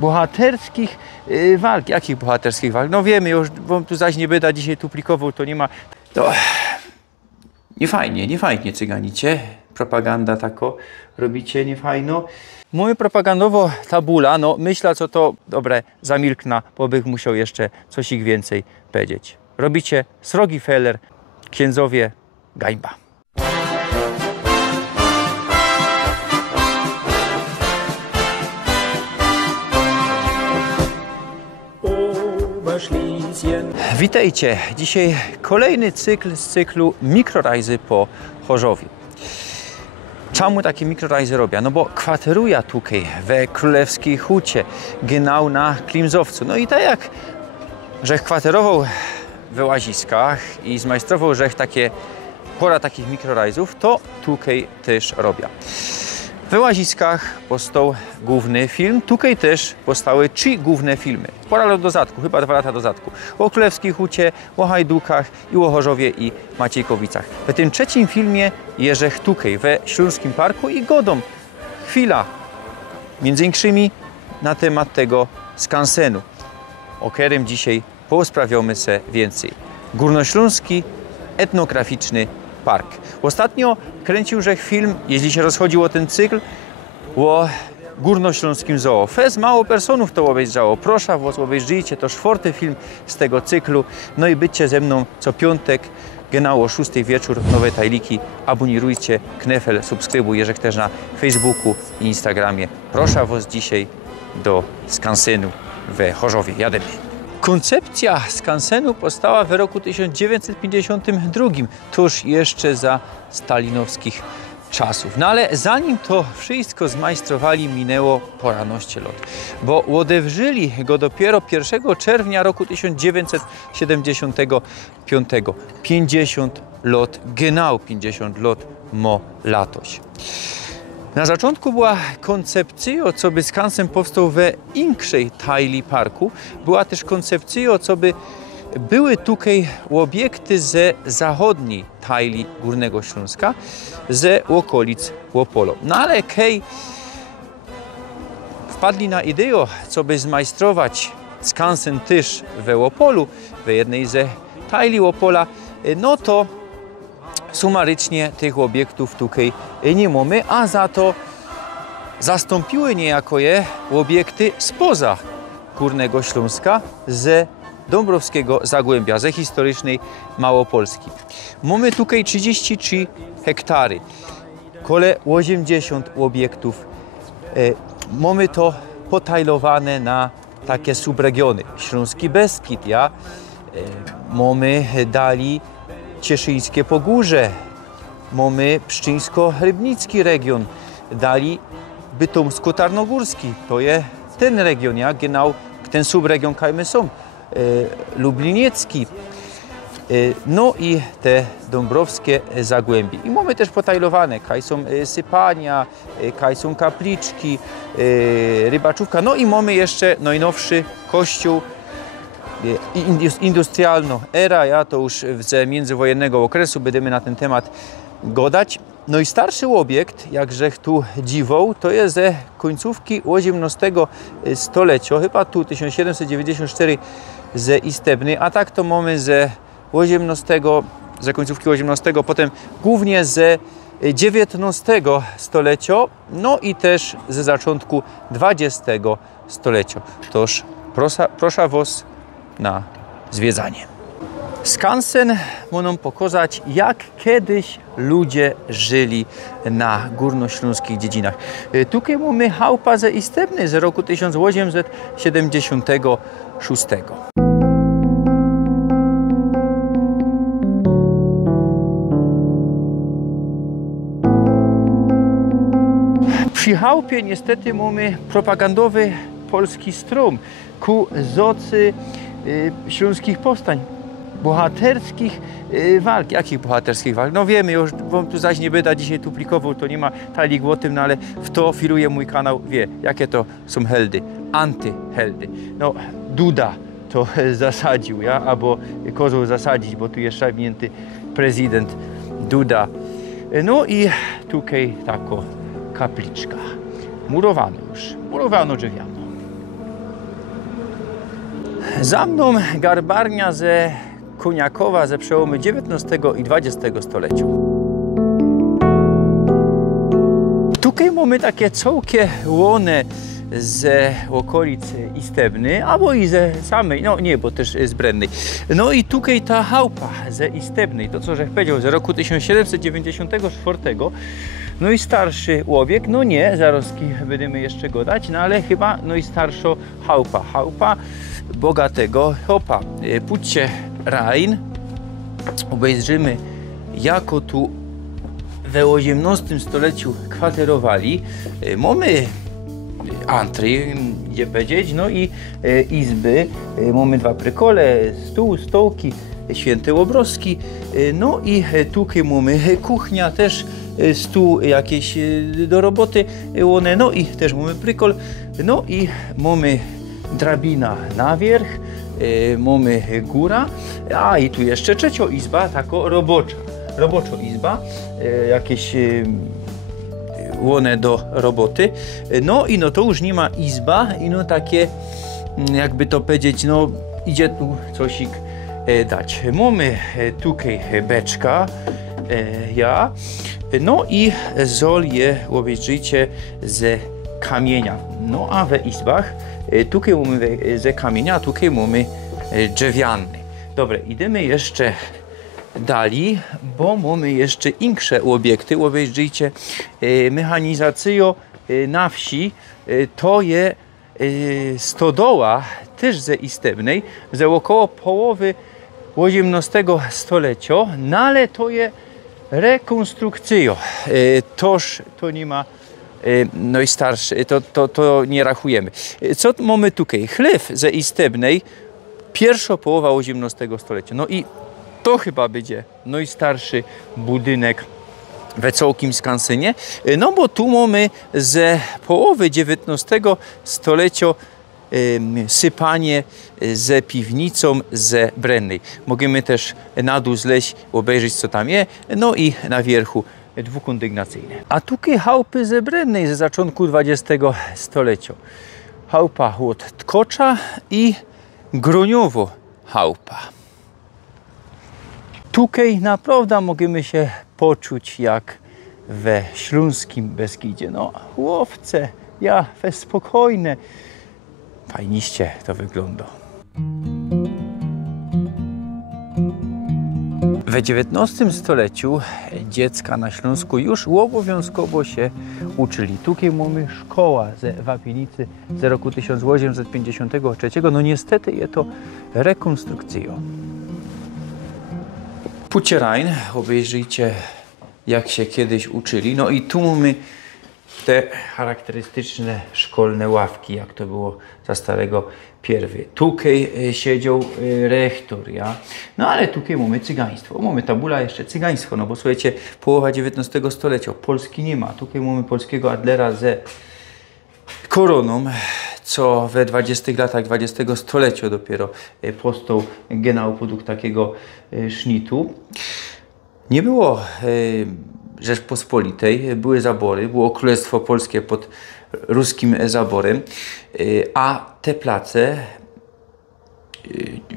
bohaterskich walk. Jakich bohaterskich walk? No wiemy już, bo tu zaś nie będę dzisiaj tu plikował, to nie ma. To nie fajnie cyganicie. Propaganda tako robicie niefajno. Mamy propagandowo tabula, no myślę, co to dobre, zamilkna, bo bych musiał jeszcze coś ich więcej powiedzieć. Robicie srogi feller, księdzowie, gańba. Witajcie! Dzisiaj kolejny cykl z cyklu Mikrorajzy po Chorzowie. Czemu takie mikrorajzy robię? No bo kwateruję tutaj we Królewskiej Hucie, genau na Klimzowcu. No i tak jak żech kwaterował we Łaziskach i zmajstrował żech takie pora takich mikrorajzów, to tutaj też robię. We Łaziskach powstał główny film, tutaj też powstały 3 główne filmy. Pora lat do zadku, chyba 2 lata do zadku. O Królewskiej Hucie, o Hajdukach i o Chorzowie i Maciejkowicach. W tym trzecim filmie jeżech tutaj, we Śląskim Parku i godom chwila, między innymi na temat tego skansenu, o którym dzisiaj posprawiamy se więcej. Górnośląski etnograficzny park. Ostatnio kręcił żech film, jeśli się rozchodził o ten cykl, o Górnośląskim Zoo. Fez mało personów to obejrzało. Proszę was, obejrzyjcie, to 4. film z tego cyklu. No i bycie ze mną co piątek, genau o 6 wieczór, nowe tajliki. Abonirujcie, knefel, subskrybuj, jeżek też na Facebooku i Instagramie. Proszę was dzisiaj do skansenu we Chorzowie. Jademy. Koncepcja skansenu powstała w roku 1952, tuż jeszcze za stalinowskich czasów. No ale zanim to wszystko zmajstrowali, minęło poranoście lat, bo odewrzyli go dopiero 1 czerwca roku 1975. 50 lat, genau 50 lat mo latoś. Na początku była koncepcja, co by skansen powstał we większej tajli parku. Była też koncepcja, co by były tutaj obiekty ze zachodniej tajli Górnego Śląska, ze okolic Łopolo. No ale kej wpadli na ideę, co by zmajstrować skansen też we Łopolu, we jednej ze tajli Łopola, no to sumarycznie tych obiektów tutaj nie mamy, a za to zastąpiły niejako je obiekty spoza Górnego Śląska, ze Dąbrowskiego Zagłębia, ze historycznej Małopolski. Mamy tutaj 33 hektary, kole 80 obiektów. Mamy to potajlowane na takie subregiony. Śląski Beskid, mamy dali Cieszyńskie Pogórze, mamy Pszczyńsko-Rybnicki region, dali Bytomsko-Tarnogórski, to jest ten region, genau ten subregion, kajmy są, Lubliniecki, no i te Dąbrowskie Zagłębie. I mamy też potajlowane, kaj są sypania, kaj są kapliczki, rybaczówka, no i mamy jeszcze najnowszy kościół industrialno era, to już z międzywojennego okresu będziemy na ten temat gadać. No i starszy obiekt, jakżech tu dziwoł, to jest ze końcówki XVIII stulecia, chyba tu 1794 ze Istebny, a tak to mamy ze XVIII, ze końcówki XVIII, potem głównie ze XIX stulecia, no i też ze zaczątku XX stulecia. Toż proszę was na zwiedzanie. Skansen ma nam pokazać, jak kiedyś ludzie żyli na górnośląskich dziedzinach. Tutaj mamy chałupa ze Istebny z roku 1876. Przy chałupie niestety mamy propagandowy polski strum ku zocy śląskich powstań, bohaterskich walk. Jakich bohaterskich walk? No wiemy już, bo tu zaś nie będę dzisiaj tu plikował, to nie ma talik o tym, no ale w to firuje mój kanał, wie, jakie to są heldy, antyheldy. No Duda to zasadził, albo kozioł zasadzić, bo tu jest szarpnięty prezydent Duda. No i tutaj taka kapliczka, murowano już, murowano drzewiano. Za mną garbarnia ze Koniakowa ze przełomu XIX i XX stolecia. Tutaj mamy takie całkie łone z okolic Istebny, albo i ze samej, no nie, bo też z Brennej. No i tutaj ta chałupa ze Istebnej, to co żech powiedział, z roku 1794, no i starszy łowiek, no nie, zarostki będziemy jeszcze go dać, no ale chyba, no i starsza chałupa bogatego chopa. Pójdźcie Rhein, obejrzymy, jako tu we XVIII stuleciu kwaterowali. Mamy antry, gdzie powiedzieć, no i izby. Mamy dwa prykole, stół, stołki, święte obroski. No i tutaj mamy kuchnia, też stół jakieś do roboty, one, no i też mamy prykol. No i mamy drabina na wierzch, mamy góra, a i tu jeszcze trzecia izba, tako robocza izba, jakieś łone do roboty. No i no to już nie ma izba i no takie, jakby to powiedzieć, no idzie tu cosik dać. Mamy tutaj beczka, no i zolje obejrzyjcie ze kamienia. No a we izbach tutaj mamy ze kamienia, a tutaj mamy drzewiany. Dobra, idziemy jeszcze dalej, bo mamy jeszcze większe obiekty. Obejrzyjcie, mechanizacjo na wsi, to jest stodoła też ze Istebnej, ze około połowy XVIII stulecia, no ale to jest rekonstrukcja. Toż to nie ma, no i starszy, to nie rachujemy. Co mamy tutaj? Chlew ze Istebnej, pierwsza połowa XVIII stulecia. No i to chyba będzie no i starszy budynek we całkiem skansynie, no bo tu mamy ze połowy XIX stulecia sypanie ze piwnicą ze Brennej. Możemy też na dół zleźć, obejrzeć co tam jest, no i na wierchu dwukondygnacyjne. A tutaj chałupy ze Brennej ze zaczątku XX stulecia. Chałupa od Tkocza i Groniowo chałupa. Tutaj naprawdę możemy się poczuć jak we śląskim Beskidzie. No, łowce, ja, we spokojne. Fajniście to wygląda. W XIX stuleciu dziecka na Śląsku już obowiązkowo się uczyli. Tutaj mamy szkoła ze Wapienicy z roku 1853. No niestety jest to rekonstrukcja. Pójdźcie Rhein, obejrzyjcie jak się kiedyś uczyli. No i tu mamy te charakterystyczne szkolne ławki, jak to było za starego pierwy. Tutaj siedział rektor, ja. No ale tutaj mamy cygaństwo. Mamy tabula jeszcze cygaństwo, no bo słuchajcie, połowa XIX stulecia, Polski nie ma. Tutaj mamy polskiego Adlera ze koroną, co we 20 latach XX stulecia dopiero powstał genau produkt takiego sznitu. Nie było Rzeczpospolitej, były zabory, było Królestwo Polskie pod ruskim zaborem, a te place,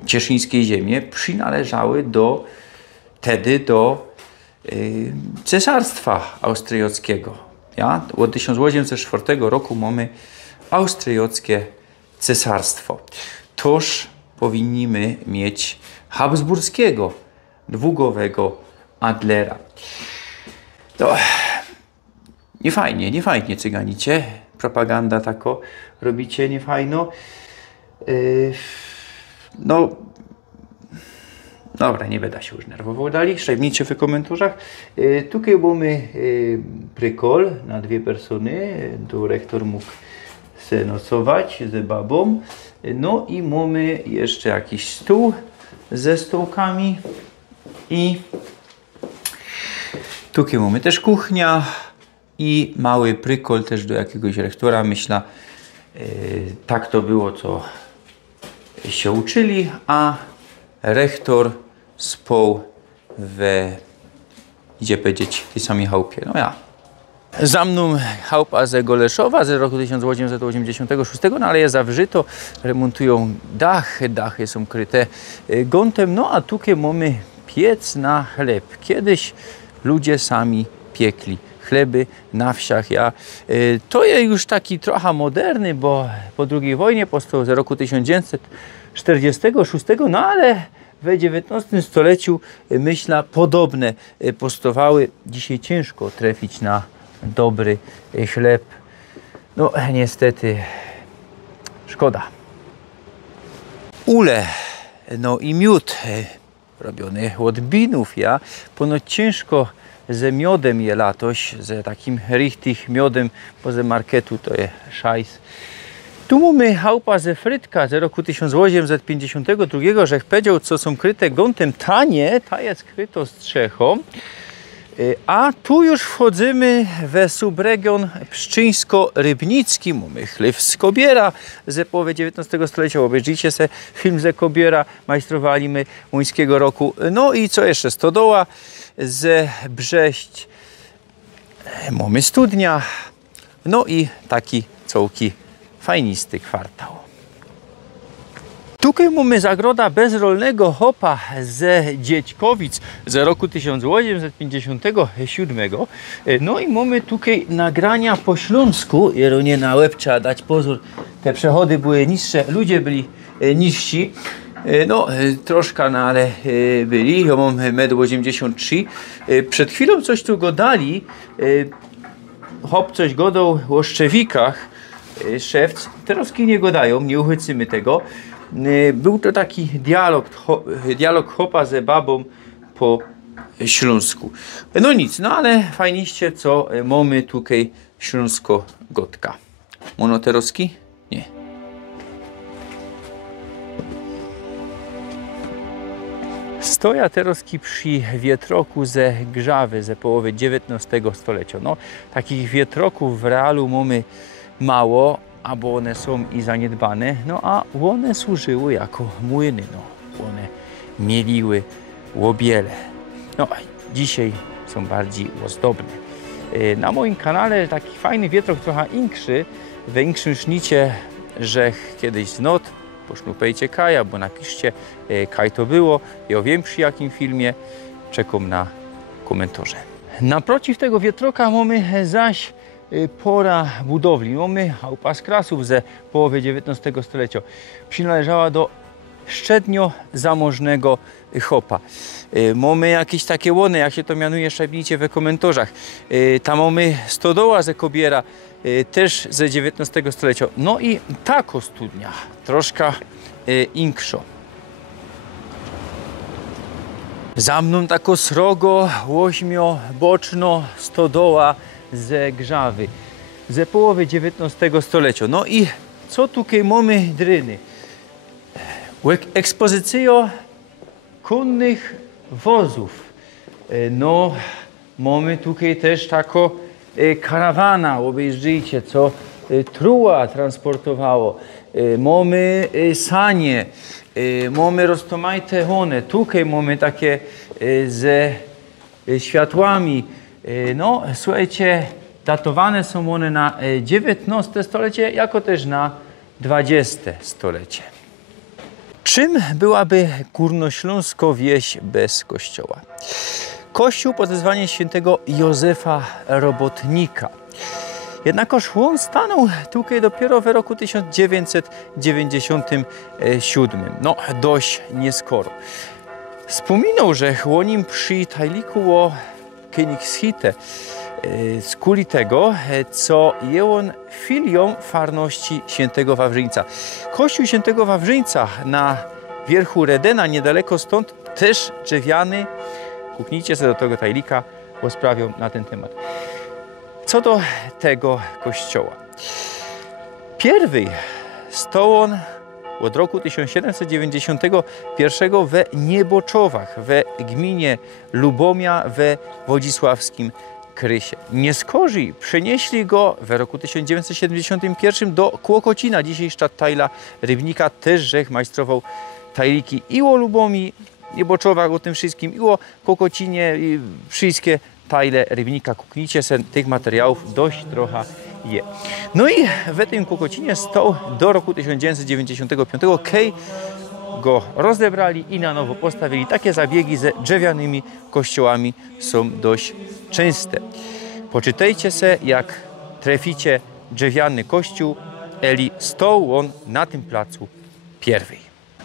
cieszyńskie ziemie, przynależały wtedy do Cesarstwa Austriackiego. Ja? Od 1804 roku mamy Austriackie Cesarstwo. Toż powinniśmy mieć habsburskiego, dwugłowego Adlera. To nie fajnie cyganicie, propaganda tako robicie niefajno. No, dobra, nie będę się już nerwował dalej, szajbnijcie w komentarzach. Tutaj mamy prykol na dwie persony, tu rektor mógł se nocować ze babą. No i mamy jeszcze jakiś stół ze stołkami i tutaj mamy też kuchnia i mały prykol też do jakiegoś rektora. Myślę, tak to było, co się uczyli, a rektor spał we, idzie powiedzieć, tej samej chałupie. No ja, Za mną chałupa z Goleszowa z roku 1886, no ale jest zawrzyto, remontują dachy są kryte gontem, no a tutaj mamy piec na chleb. Kiedyś ludzie sami piekli chleby na wsiach. To jest już taki trochę moderny, bo po II wojnie powstał z roku 1946, no ale w XIX stuleciu myślę podobne powstawały. Dzisiaj ciężko trafić na dobry chleb. No niestety szkoda. Ule, no i miód robiony od binów. Ponoć ciężko ze miodem je latoś, ze takim richtig miodem, bo ze marketu to jest szajs. Tu mamy chałupa ze frytka z roku 1852, że powiedział, co są kryte gontem tanie, ta jest kryto strzechą. A tu już wchodzimy we subregion pszczyńsko-rybnicki. Mamy chlew z Kobiera ze połowy XIX stulecia. Obejrzyjcie sobie film ze Kobiera, majstrowaliśmy łońskiego roku. No i co jeszcze? Stodoła ze Brześć. Mamy studnia. No i taki całki fajnisty kwartał. Tutaj mamy zagroda bezrolnego chopa ze Dziećkowic z roku 1857. No i mamy tutaj nagrania po śląsku. Nie na łeb trzeba dać pozór. Te przechody były niższe, ludzie byli niżsi. No troszkę, no ale byli. Ja mam 1,83 m. Przed chwilą coś tu godali. Chop coś godał o szczewikach. Szewc. Teraz nie godają, nie uchwycimy tego. Był to taki dialog chopa ze babą po śląsku. No nic, no ale fajniście, co mamy tutaj śląsko-gotka. Monoteroski? Nie. Stoja teroski przy wietroku ze Grzawy ze połowy XIX stulecia. No, takich wietroków w realu mamy mało, albo one są i zaniedbane, no a one służyły jako młyny, no. One mieliły łobiele. No, dzisiaj są bardziej ozdobne. Na moim kanale taki fajny wietrok, trochę większy, w większym sznicie, że kiedyś z not, posznupejcie Kaja, bo napiszcie, Kaj to było, ja wiem przy jakim filmie, czekam na komentarze. Naprotiv tego wietroka mamy zaś pora budowli. Mamy chałupa z Krasów ze połowy XIX stulecia. Przynależała do średnio zamożnego chopa. Mamy jakieś takie łony, jak się to mianuje, szepnijcie we komentarzach. Tam mamy stodoła ze Kobiera, też ze XIX stulecia. No i tako studnia, troszkę inkszo. Za mną tako srogo, łośmio, boczno, stodoła ze Grzawy, ze połowy XIX stulecia. No i co tutaj mamy dryny? Ekspozycja konnych wozów. No, mamy tutaj też taką karawana, obejrzyjcie, co truła transportowało. Mamy sanie, mamy roztomajte one. Tutaj mamy takie ze światłami. No, słuchajcie, datowane są one na XIX stulecie, jako też na XX stulecie. Czym byłaby Górnośląsko wieś bez kościoła? Kościół pod wezwaniem świętego Józefa Robotnika. Jednakoż on stanął tutaj dopiero w roku 1997. No, dość nieskoro. Wspominał, że o nim przy tajliku o Königshite z kuli tego, co je on filią farności świętego Wawrzyńca. Kościół świętego Wawrzyńca na wierchu Redena, niedaleko stąd, też drzewiany. Kuknijcie sobie do tego tajlika, bo sprawią na ten temat. Co do tego kościoła. Pierwszy stał on od roku 1791 we Nieboczowach, we gminie Lubomia we Wodzisławskim Krysie. Nieskorzy przenieśli go w roku 1971 do Kłokocina, dzisiaj Stadtteila Rybnika, też żech majstrował tajliki i o Lubomi, Nieboczowach, o tym wszystkim, i o Kłokocinie, i wszystkie tajle rybnika kuknicie se tych materiałów dość trochę je. No i w tym Kokocinie stał do roku 1995. Kej go rozebrali i na nowo postawili. Takie zabiegi ze drzewianymi kościołami są dość częste. Poczytajcie se, jak traficie drzewiany kościół, eli stał on na tym placu pierwszy.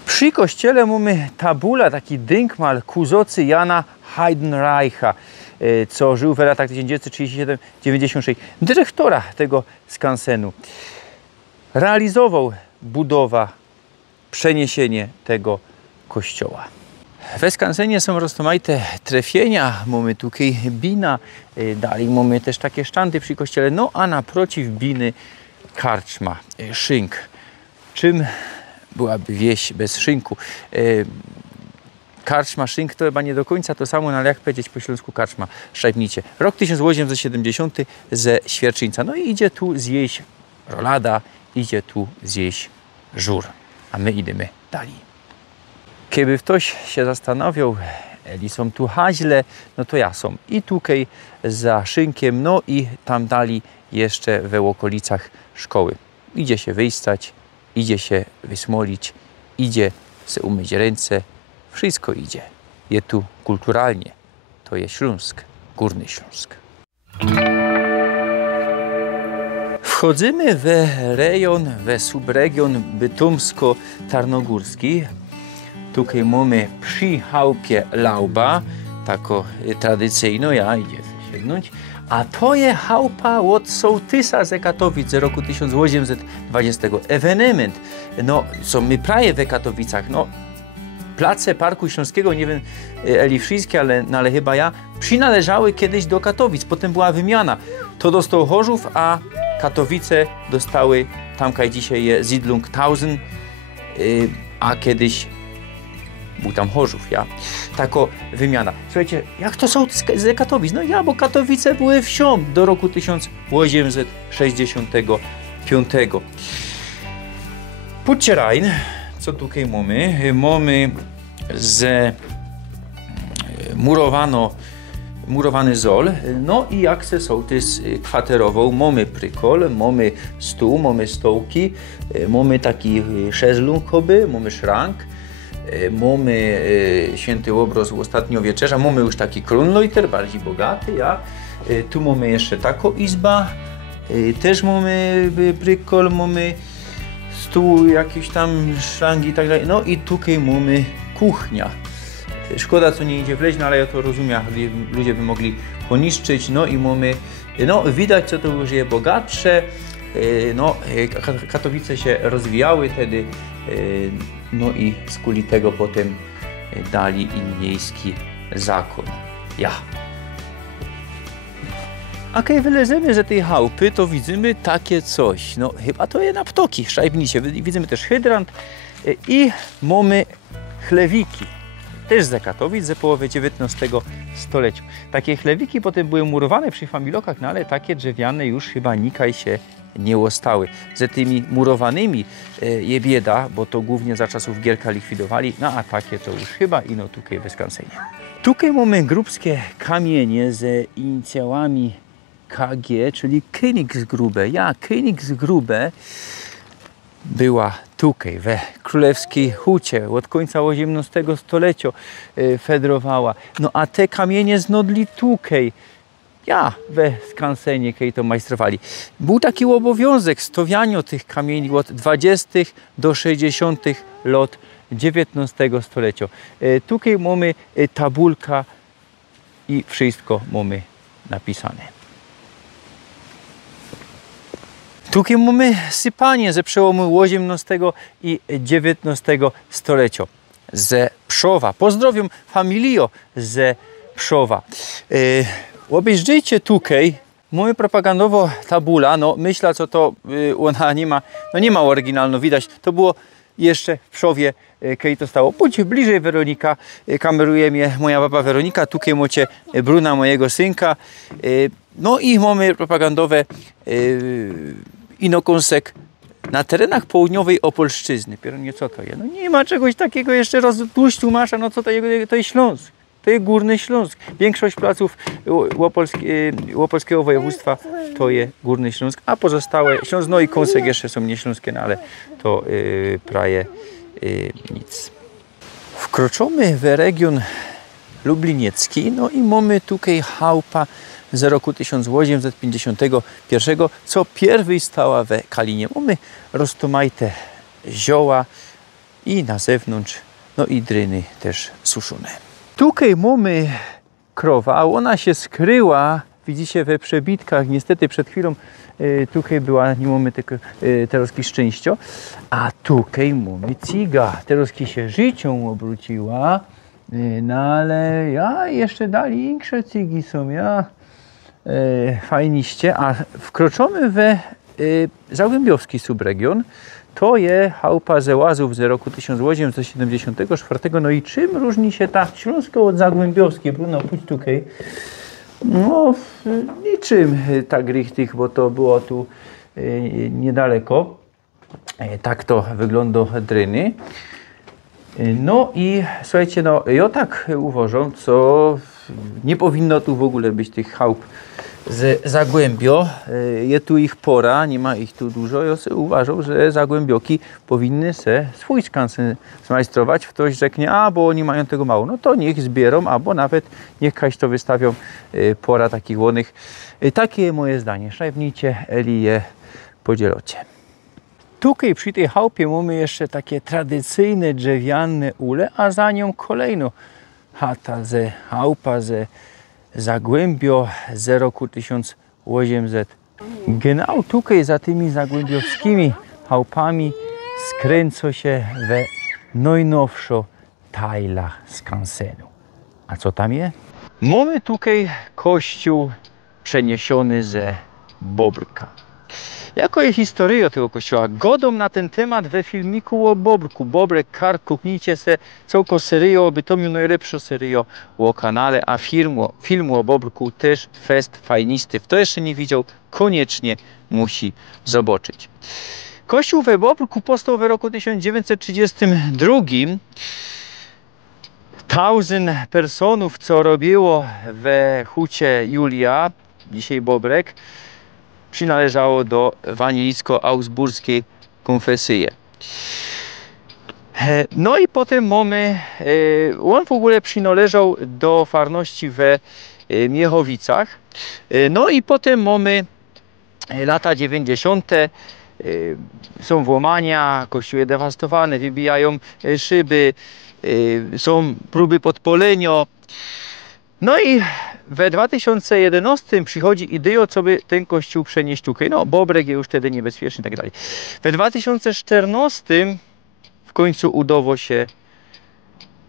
Przy kościele mamy tabula, taki dynkmal kuzocy Jana Heidenreicha, co żył w latach 1937-96, dyrektora tego skansenu. Realizował budowę, przeniesienie tego kościoła. We skansenie są rozmaite trafienia, mamy tutaj bina, dalej mamy też takie sztandy przy kościele, no a naprotiv biny karczma, szynk. Czym byłaby wieś bez szynku? Karczma, szynk to chyba nie do końca to samo, no ale jak powiedzieć po śląsku karczma, szajbnicie. Rok 1870 ze Świerczyńca. No i idzie tu zjeść rolada, idzie tu zjeść żur, a my idziemy dalej. Kiedy ktoś się zastanawiał, eli są tu haźle, no to ja są i tutaj za szynkiem, no i tam dalej jeszcze we okolicach szkoły. Idzie się wyjstać, idzie się wysmolić, idzie se umyć ręce, wszystko idzie. Je tu kulturalnie. To jest Śląsk, Górny Śląsk. Wchodzimy we rejon, we subregion bytomsko-tarnogórski. Tutaj mamy przy chałupie Lauba, tako tradycyjno, ja idzie sięgnąć. A to jest chałupa od sołtysa ze Katowic z roku 1820. Ewenement, no, co my praje we Katowicach, no, place Parku Śląskiego, nie wiem, eli wszystkie, ale chyba ja, przynależały kiedyś do Katowic, potem była wymiana. To dostał Chorzów, a Katowice dostały, tamkaj dzisiaj jest Siedlung 1000, a kiedyś był tam Chorzów, ja. Tako wymiana. Słuchajcie, jak to są z Katowic? No ja, bo Katowice były wsią do roku 1865. Pucierajn, co tutaj mamy? Mamy murowany zol, no i jak se sołtys kwaterował, mamy prykol, mamy stół, mamy stołki, mamy taki szezlung choby, mamy szrank, mamy święty obraz ostatnio wieczerza, mamy już taki kronleuter, bardziej bogaty, ja. Tu mamy jeszcze taką izba, też mamy prykol, mamy stół, jakieś tam szrangi i tak dalej, no i tutaj mamy kuchnia. Szkoda, co nie idzie wleźć, no ale ja to rozumiem, ludzie by mogli poniszczyć, no i mamy, no widać, co to już jest bogatsze, no Katowice się rozwijały wtedy, no i z kuli tego potem dali im miejski zakon. Ja. A kiedy wylezemy z tej chałupy, to widzimy takie coś, no chyba to jest na ptoki, szajbnicie, widzimy też hydrant i mamy chlewiki. Też z Katowic, ze połowy XIX stulecia. Takie chlewiki potem były murowane przy familokach, no ale takie drzewiane już chyba nikaj się nie ostały. Ze tymi murowanymi je bieda, bo to głównie za czasów Gierka likwidowali, no a takie to już chyba ino tutaj bez kansenia. Tutaj mamy grubskie kamienie ze inicjałami KG, czyli Königsgrube. Ja, Königsgrube była tutaj, we Królewskiej Hucie, od końca XVIII stulecia fedrowała. No a te kamienie znodli tutaj, ja, we skansenie, kiedy to majstrowali. Był taki obowiązek stawiania tych kamieni od 20 do 60 lat XIX stulecia. Tutaj mamy tabulka i wszystko mamy napisane. Tutaj mamy sypanie ze przełomu XVIII i XIX stulecia. Ze Pszowa. Pozdrowiam familio ze Pszowa. Obejrzyjcie tutaj, mamy propagandowo tabula, no myślę, co to ona nie ma, no nie ma oryginalno, widać, to było jeszcze w Pszowie, kiedy to stało. Pójdź bliżej, Weronika, kameruje mnie moja baba Weronika, tutaj macie Bruna, mojego synka, no i mamy propagandowe inokąsek na terenach południowej Opolszczyzny. Pieronie, co to jest? No nie ma czegoś takiego, jeszcze raz tłumaczę, no co to jest? To jest Śląsk. to jest Górny Śląsk. Większość placów Łopolskiego województwa to jest Górny Śląsk, a pozostałe Śląsk, no i Kąsek jeszcze są nieśląskie, no ale to prawie nic. Wkroczymy w region lubliniecki, no i mamy tutaj chałupa z roku 1851, co pierwej stała we Kalinie. Mamy roztomajte zioła i na zewnątrz, no i dryny też suszone. Tutaj mamy krowa, a ona się skryła, widzicie, we przebitkach. Niestety przed chwilą tutaj była, nie mamy tylko teraz szczęścia, a tutaj mamy ciga. Teraz się życią obróciła, no ale ja jeszcze dalej większe cigi są, fajniście, a wkroczymy we Zagłębiowski subregion. To jest chałupa ze Łazów z roku 1874. No i czym różni się ta śląska od zagłębiowskiej? Bruno, pójdź tutaj. No, niczym tak richtig, bo to było tu niedaleko. Tak to wygląda dryny. No i słuchajcie, no ja tak uważam, co nie powinno tu w ogóle być tych chałup z Zagłębio. Jest tu ich pora, nie ma ich tu dużo. Ja sobie uważam, że Zagłębioki powinny se swój skansen zmajstrować. Ktoś rzeknie, a bo oni mają tego mało. No to niech zbierą, albo nawet niech kaś to wystawią pora takich łonych. Takie jest moje zdanie. Szajbnijcie, Eli je podzielocie. Tutaj przy tej chałupie mamy jeszcze takie tradycyjne drzewiane ule, a za nią kolejno chata ze chałupa ze Zagłębio z roku 1800. Genau tutaj za tymi zagłębiowskimi chałupami skręca się we najnowszo tajla skansenu. A co tam jest? Mamy tutaj kościół przeniesiony ze Bobrka. Jako jest historia tego kościoła? Godą na ten temat we filmiku o Bobrku. Bobrek, Kark, kuknijcie se całko serio, by to mi najlepsze serio o kanale, a film o Bobrku też fest fajnisty. Kto jeszcze nie widział, koniecznie musi zobaczyć. Kościół we Bobrku powstał w roku 1932. 1000 personów, co robiło we hucie Julia, dzisiaj Bobrek, przynależało do wanilicko-augsburskiej konfesji. No i potem mamy, on w ogóle przynależał do farności we Miechowicach. No i potem mamy lata 90. Są włamania, kościół jest dewastowany, wybijają szyby, są próby podpalenia. No i w 2011 przychodzi idea, co by ten kościół przenieść tutaj. No, Bobrek jest już wtedy niebezpieczny i tak dalej. W 2014 w końcu udało się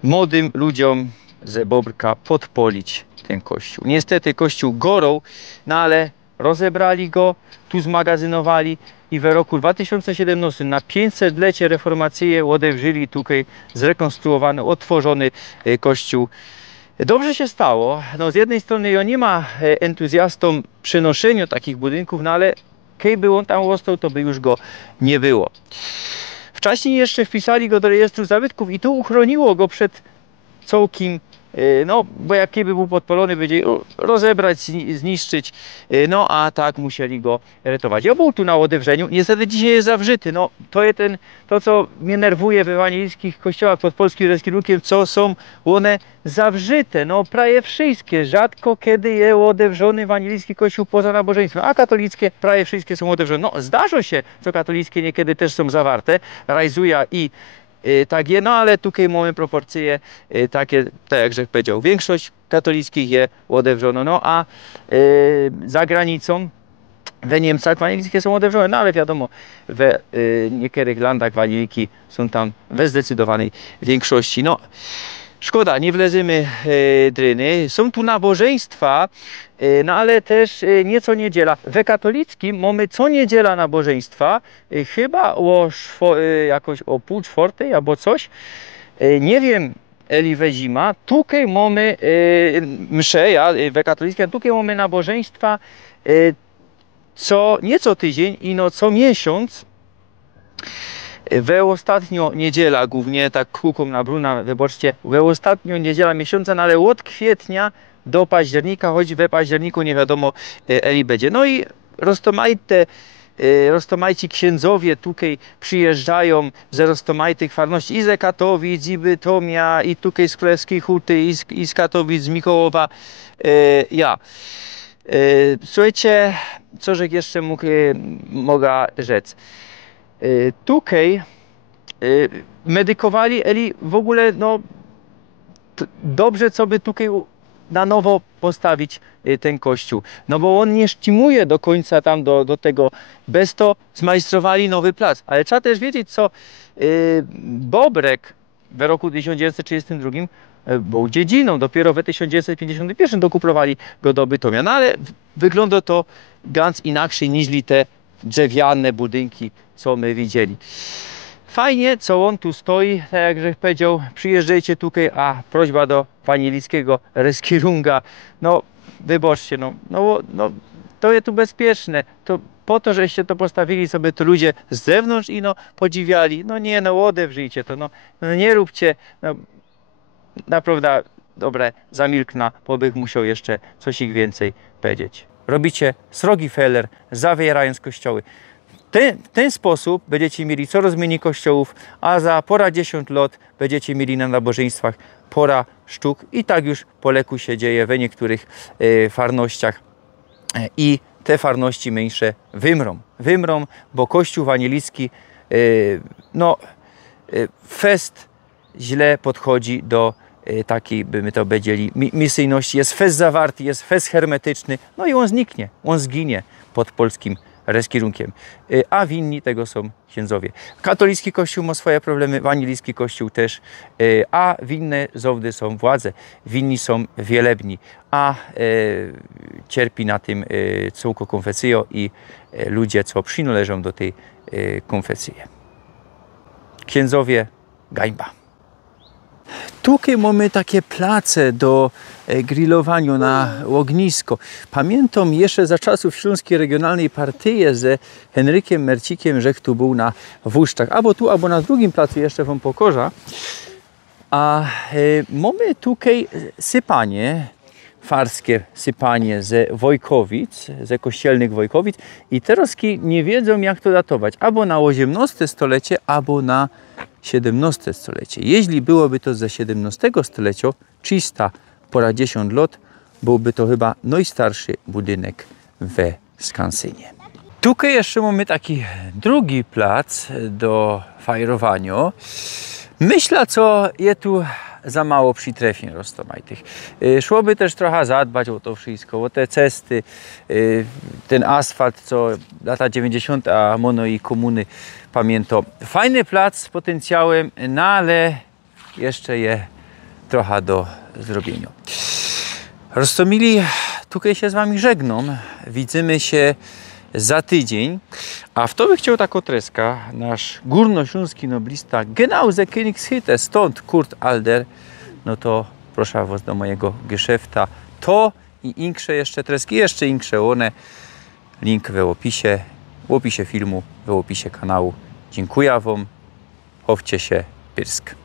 młodym ludziom ze Bobrka podpolić ten kościół. Niestety kościół gorął, no ale rozebrali go, tu zmagazynowali i w roku 2017 na 500-lecie reformacji odewrzyli tutaj zrekonstruowany, otworzony kościół. Dobrze się stało. No, z jednej strony ja nie ma entuzjastą przenoszenia takich budynków, no ale kiedy on tam został, to by już go nie było. Wcześniej jeszcze wpisali go do rejestru zabytków i to uchroniło go przed całkiem, no bo jak by był podpalony, będzie rozebrać, zniszczyć, no a tak musieli go ratować. Ja był tu na odewrzeniu, niestety dzisiaj jest zawrzyty, no to jest to co mnie nerwuje w ewangelickich kościołach pod polskim kierunkiem, co są one zawrzyte, no prawie wszystkie, rzadko kiedy jest odewrzony ewangelicki kościół poza nabożeństwem, a katolickie prawie wszystkie są odewrzone. No zdarza się, co katolickie niekiedy też są zawarte, rajzuja i tak je, no ale tutaj mamy proporcje takie, tak jak Grzech powiedział, większość katolickich je odewrzono, no a za granicą we Niemcach ewangelickie są odewrzone, no ale wiadomo, we niektórych landach ewangeliki są tam we zdecydowanej większości. No szkoda, nie wlezymy dryny. Są tu nabożeństwa, no ale też nieco niedziela. We katolickim mamy co niedziela nabożeństwa, chyba jakoś o 3:30 albo coś. Nie wiem, Eli we zima. Tutaj mamy msze, we katolickim, tutaj mamy nabożeństwa nie co tydzień, ino co miesiąc. We ostatnio niedziela, głównie tak kółką na bruna, wybaczcie, we ostatnio niedziela miesiąca, no ale od kwietnia do października, choć we październiku nie wiadomo eli będzie. No i roztomajci księdzowie tutaj przyjeżdżają ze roztomaitych farności i z Katowic, i Bytomia, i tutaj z Królewskiej Huty, i z Katowic, z Mikołowa. Słuchajcie, co żech jeszcze mogę rzec. Tutaj medykowali eli w ogóle, no dobrze, co by tutaj na nowo postawić ten kościół, no bo on nie sztimuje do końca tam do tego, bez to zmajstrowali nowy plac, ale trzeba też wiedzieć, co Bobrek w roku 1932 był dziedziną, dopiero w 1951 dokuprowali go do Bytomia, no ale wygląda to ganz inaczej niż te drzewiane budynki, co my widzieli. Fajnie, co on tu stoi, tak jak żech powiedział, przyjeżdżajcie tutaj, a prośba do pani Lickiego Reskirunga, no wybaczcie, no to jest tu bezpieczne, to po to, żeście to postawili sobie, to ludzie z zewnątrz i no podziwiali, no nie, no odewrzyjcie to, no nie róbcie, no naprawdę, dobre, zamilkna, bo bych musiał jeszcze coś ich więcej powiedzieć. Robicie srogi feller, zawierając kościoły. W ten sposób będziecie mieli coraz mniej kościołów, a za pora 10 lat będziecie mieli na nabożeństwach pora sztuk i tak już po leku się dzieje we niektórych farnościach i te farności mniejsze wymrą, bo Kościół wanielicki fest źle podchodzi do takiej, by my to powiedzieli, misyjności. Jest fest zawarty, jest fest hermetyczny, no i on zniknie, on zginie pod polskim Reskirunkiem, a winni tego są księdzowie. Katolicki kościół ma swoje problemy, wanielicki kościół też, a winne zowdy są władze, winni są wielebni, a cierpi na tym całko konfesjo i ludzie, co przynależą do tej konfesji. Księdzowie, gańba. Tutaj mamy takie place do grillowania na ognisko. Pamiętam jeszcze za czasów Śląskiej Regionalnej Partii ze Henrykiem Mercikiem, że tu był na Wóżczach. Albo tu, albo na drugim placu jeszcze wam pokorza. A mamy tutaj sypanie, farskie sypanie ze Wojkowic, ze kościelnych Wojkowic. I teraz nie wiedzą, jak to datować. Albo na XVIII stulecie, albo na XVII stulecie. Jeśli byłoby to ze XVII stulecia, 300 pora 10 lat, byłby to chyba najstarszy budynek we Skansynie. Tutaj jeszcze mamy taki drugi plac do fajrowania. Myślę, co je tu za mało przytrefin roztomajtych. Szłoby też trochę zadbać o to wszystko, o te cesty, ten asfalt, co lata 90, a mono i komuny pamiętam. Fajny plac z potencjałem, no ale jeszcze je trochę do zrobienia. Roztomili, tutaj się z wami żegnam. Widzimy się za tydzień. A w to by chciał taką treska nasz górnośląski noblista genau ze Königshütte, stąd Kurt Alder. No to proszę was do mojego geschäfta. To i insze jeszcze treski, jeszcze insze one. Link w opisie filmu, w opisie kanału. Dziękuję wam. Chowcie się, Pyrsk.